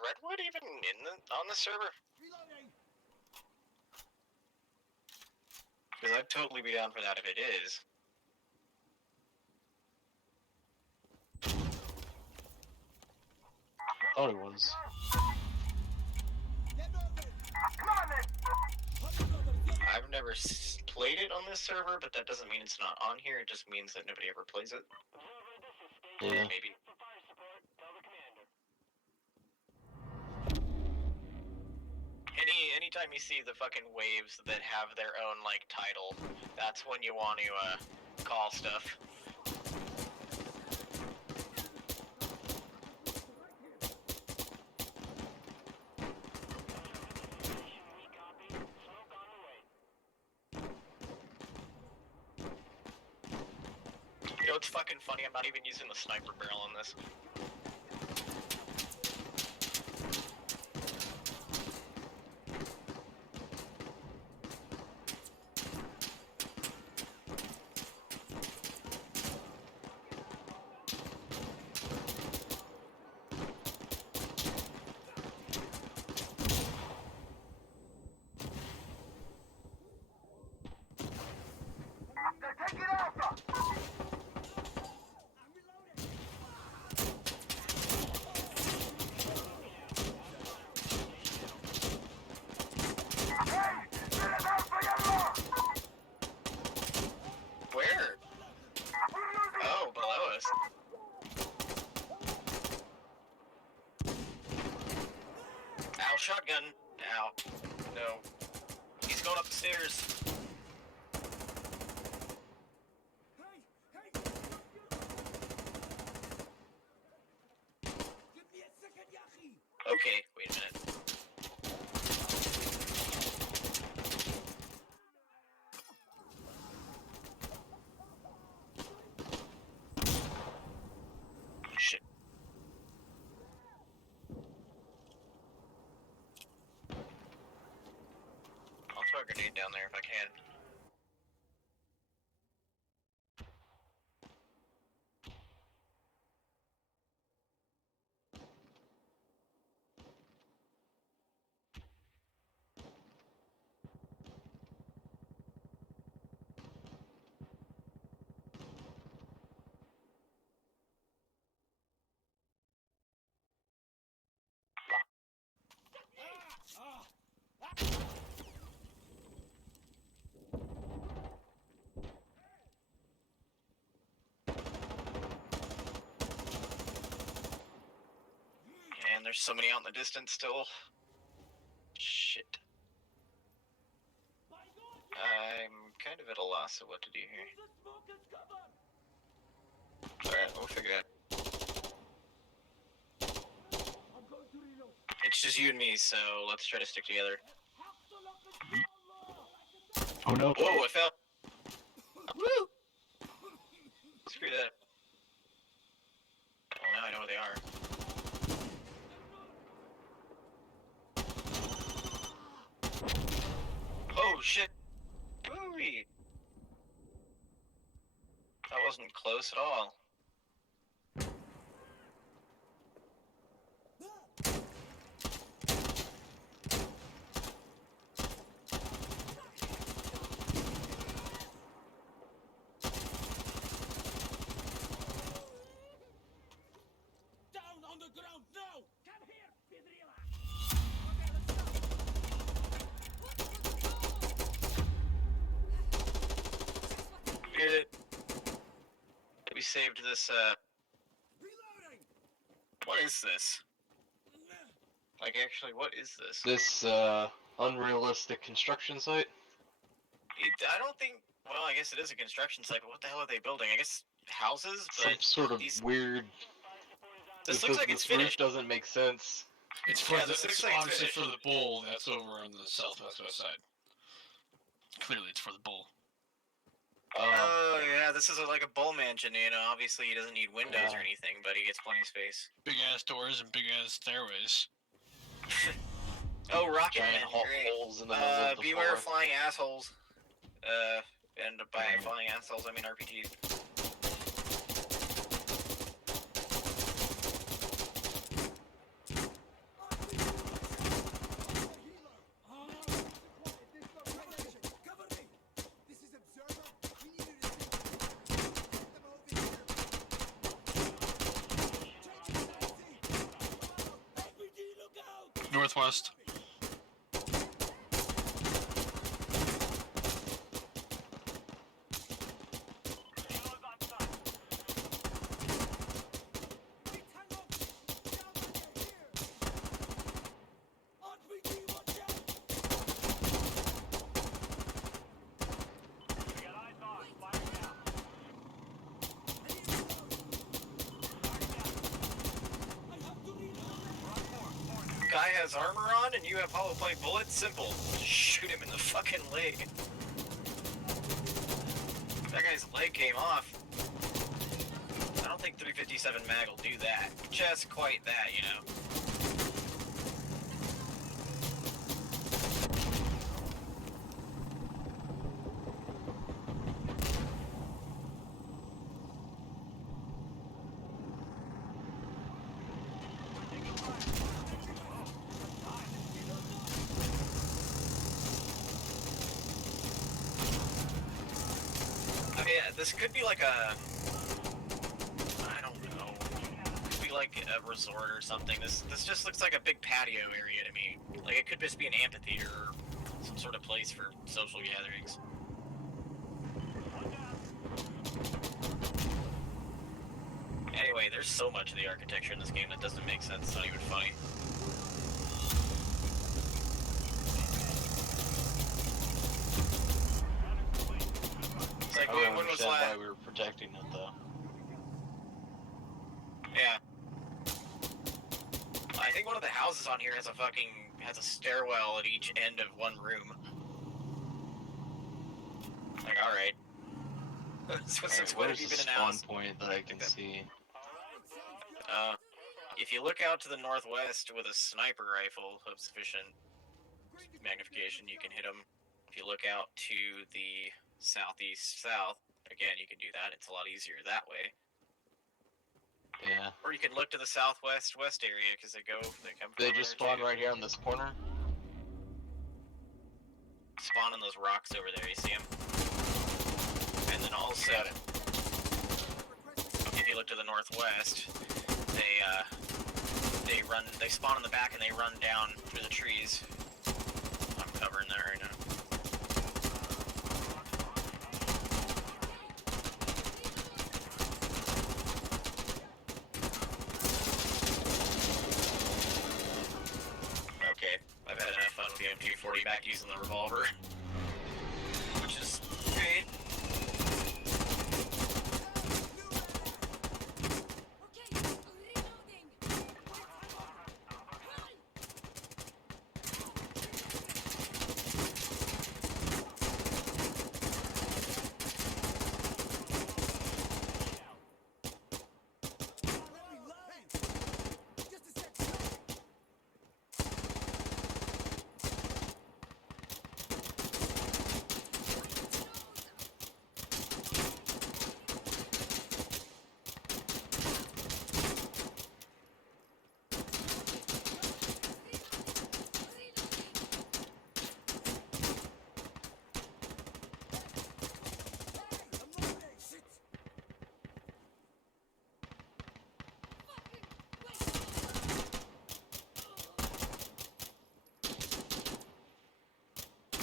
Redwood even on the server? Because I'd totally be down for that if it is. Oh, it was. I've never played it on this server, but that doesn't mean it's not on here. It just means that nobody ever plays it. Yeah. Maybe. Anytime you see the fucking waves that have their own, like, title, that's when you want to, call stuff. You know what's fucking funny? I'm not even using the sniper barrel on this. Where? Oh, below us. Ow, shotgun. Ow. No. He's going up the stairs. Okay, wait a minute. Shit. I'll throw a grenade down there if I can. And there's somebody out in the distance still. Shit. I'm kind of at a loss of what to do here. Alright, we'll figure it out. It's just you and me, so let's try to stick together. Oh no. Whoa, I fell! Woo! Screw that. Well, now I know where they are. Oh shit! Ooh-wee. That wasn't close at all. Down on the ground now! Come here, Pedrilla! Good. We saved this, Reloading! what is this? Like, actually, what is this? This, unrealistic construction site? I don't think, well, I guess it is a construction site, but what the hell are they building? I guess houses, Some but sort of these... weird... This looks like it's roof finished. doesn't make sense. It's for Yeah, the, this looks it's like it's obviously finished. for the bull that's over on the southwest side. Clearly, it's for the bull. Oh, yeah, this is like a bull mansion, you know, obviously he doesn't need windows or Yeah. anything, but he gets plenty of space. Big ass doors and big ass stairways. Oh, rocket Giant men, great. holes in the middle of the Beware floor. flying assholes. And by flying assholes, I mean RPGs. northwest. Guy has armor on and you have hollow point bullets? Simple. Just shoot him in the fucking leg. That guy's leg came off. I don't think 357 mag will do that. Just quite that, you know. I mean, this could be like a... I don't know. Could be like a resort or something. This just looks like a big patio area to me. Like it could just be an amphitheater or some sort of place for social gatherings. Anyway, there's so much of the architecture in this game that doesn't make sense. It's not even funny. It's like, I don't when was understand why we were protecting it though. Yeah. I think one of the houses on here has a stairwell at each end of one room. Like, alright. So since when have Where's you the been spawn announced? point that I can see? If you look out to the northwest with a sniper rifle of sufficient magnification, you can hit them. If you look out to the southeast south, again, you can do that. It's a lot easier that way. Yeah. Or you can look to the southwest west area because they come from They just there, spawn too. right here on this corner? Spawn on those rocks over there, you see them? And then also, if you look to the northwest, they spawn in the back and they run down through the trees. I'm covering that right now. Okay, I've had enough fun with the M240 back using the revolver, which is great.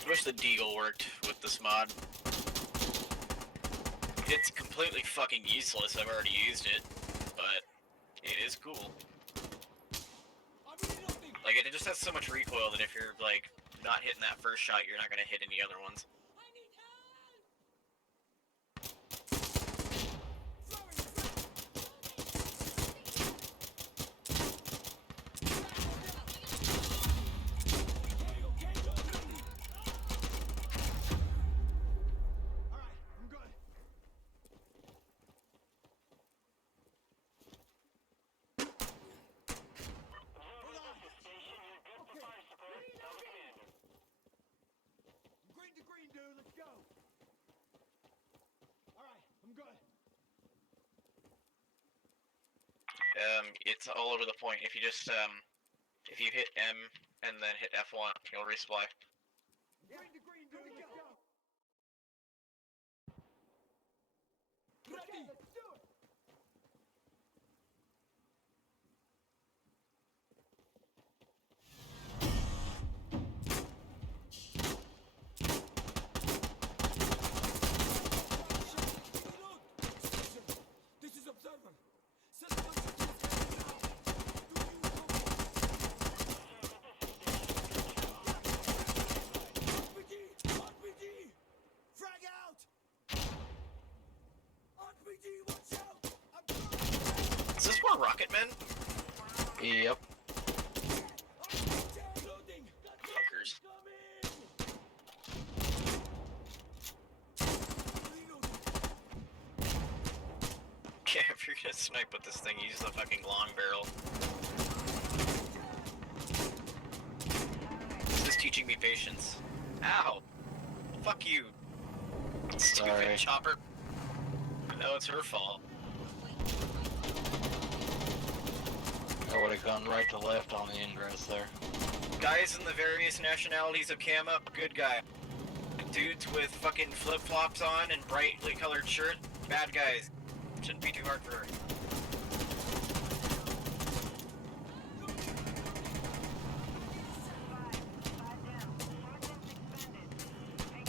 I wish the deagle worked with this mod. It's completely fucking useless, I've already used it, but it is cool. Like, it just has so much recoil that if you're, like, not hitting that first shot, you're not gonna hit any other ones. It's all over the point. If you just, if you hit M and then hit F1, you'll resupply. rocket men? Yep. Loading. Fuckers. Yeah, if you're gonna snipe with this thing, use the fucking long barrel. This is teaching me patience. Ow! Fuck you. Stupid Sorry. chopper. No, it's her fault. I would have gone right to left on the ingress there. Guys in the various nationalities of Kama, good guy. Dudes with fucking flip-flops on and brightly colored shirt, bad guys. Shouldn't be too hard for her.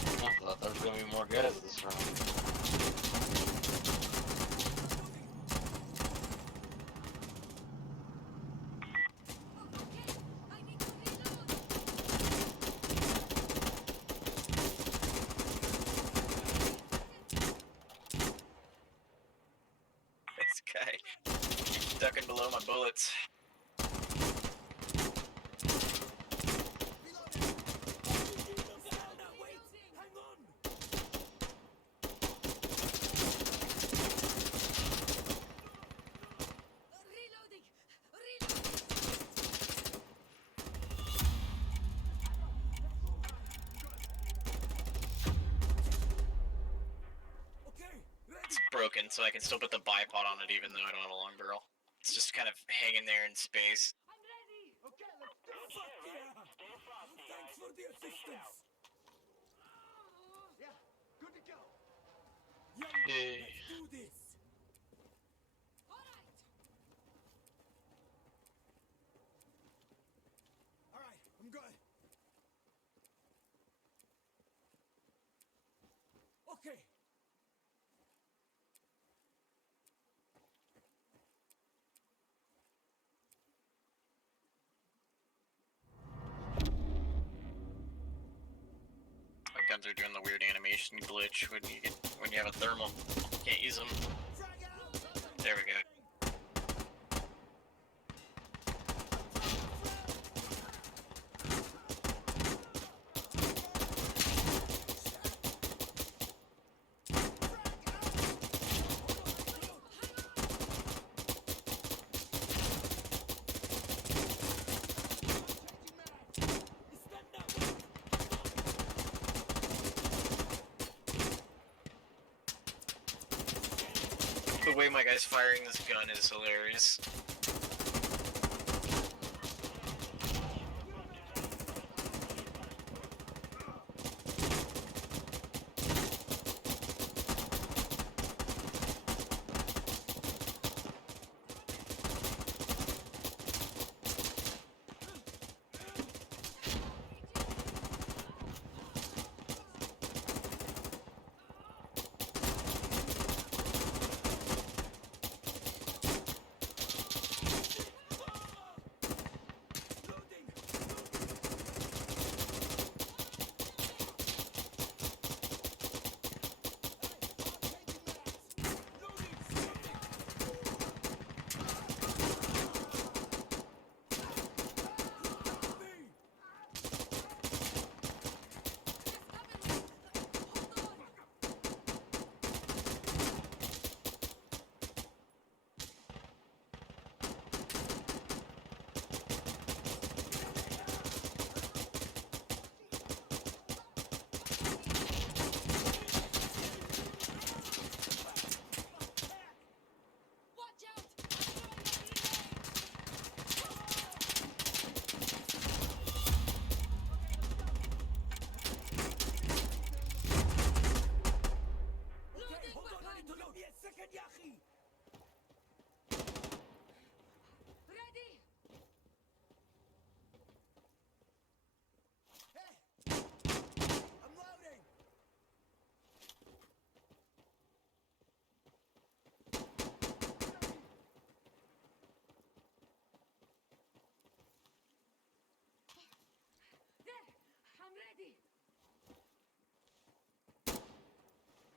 I thought there was gonna be more guys this round. This guy. Ducking below my bullets. It's broken, so I can still put the bipod on it even though I don't have a long barrel. It's just kind of hanging there in space. Okay, let's do it. Fuck yeah! Thanks for the assistance. Yeah, good to go. Young, Hey. let's do this. All right, I'm good. Okay. My guns are doing the weird animation glitch when you have a thermal. Can't use them. Frag out. There we go. The way my guy's firing this gun is hilarious.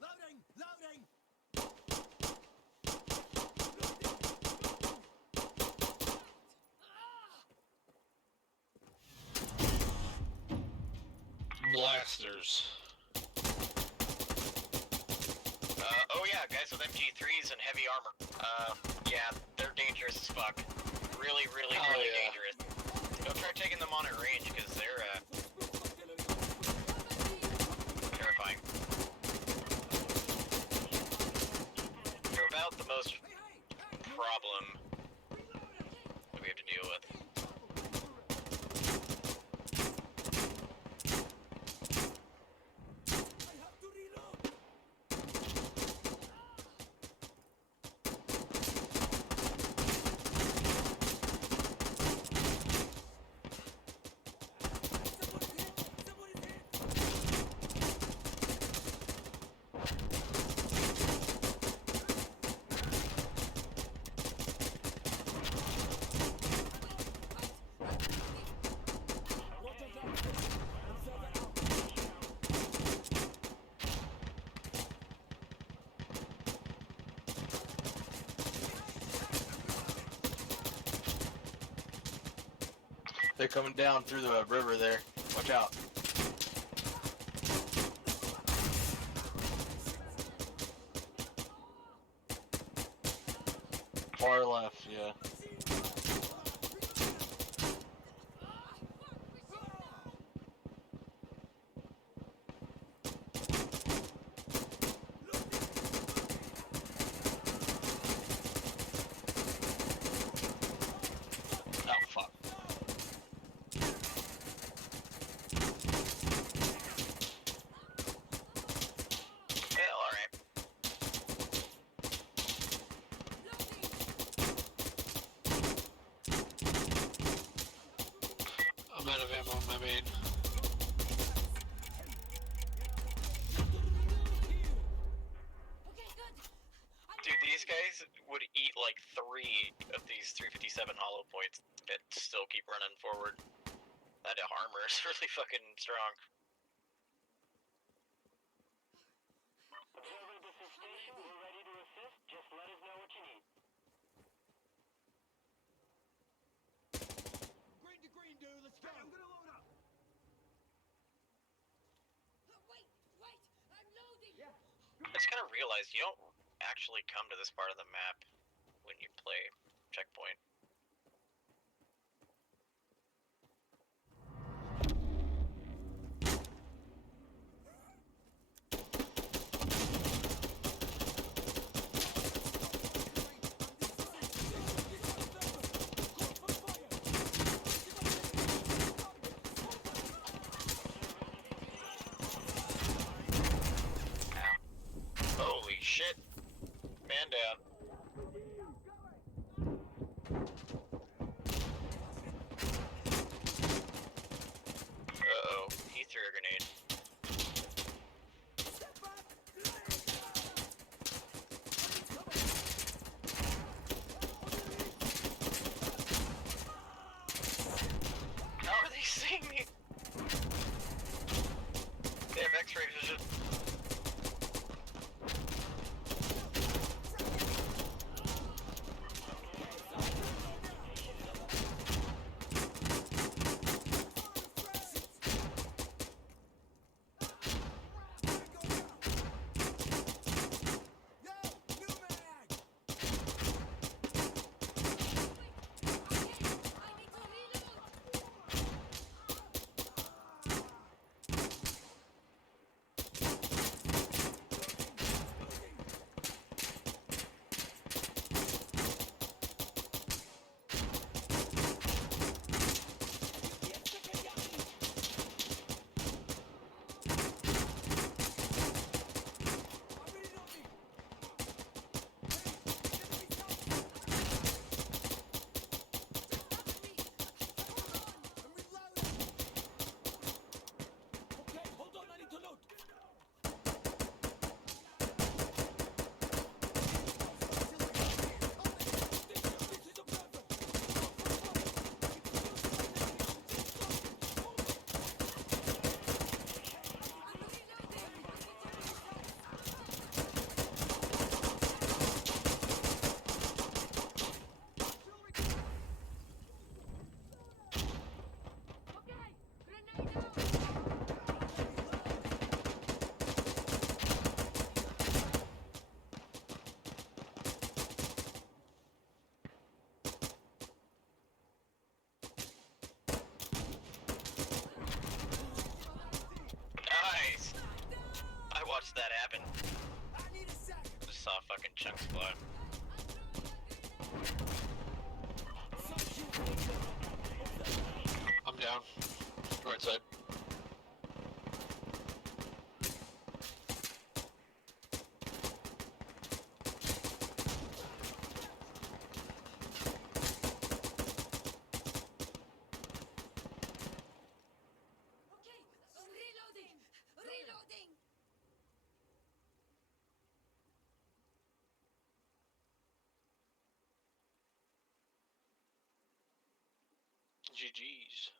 Loading! Loading! blasters. Oh yeah, guys with MG3s and heavy armor. Yeah, they're dangerous as fuck. Really, really, Oh, really yeah. dangerous. Don't try taking them on at range, because they're, terrifying. They're about the most problem that we have to deal with. They're coming down through the river there. Watch out. Far left, yeah. Oh, fuck. Yeah, alright. I'm out of ammo on my main. Dude, these guys would eat like 3 of these 357 hollow points and still keep running forward. That armor is really fucking strong. Observer, this is station. We're ready to assist. Just let us know what you need. Green to green, dude. Let's go. I'm gonna load up. Wait, I'm loading. Yeah. I just kind of realized you don't actually come to this part of the map when you play Checkpoint. Holy shit! Man down. Uh-oh, he threw a grenade. How are they seeing me? They have X-ray vision. chunk supply. I'm down. Right side. Okay, reloading! Reloading! GG's.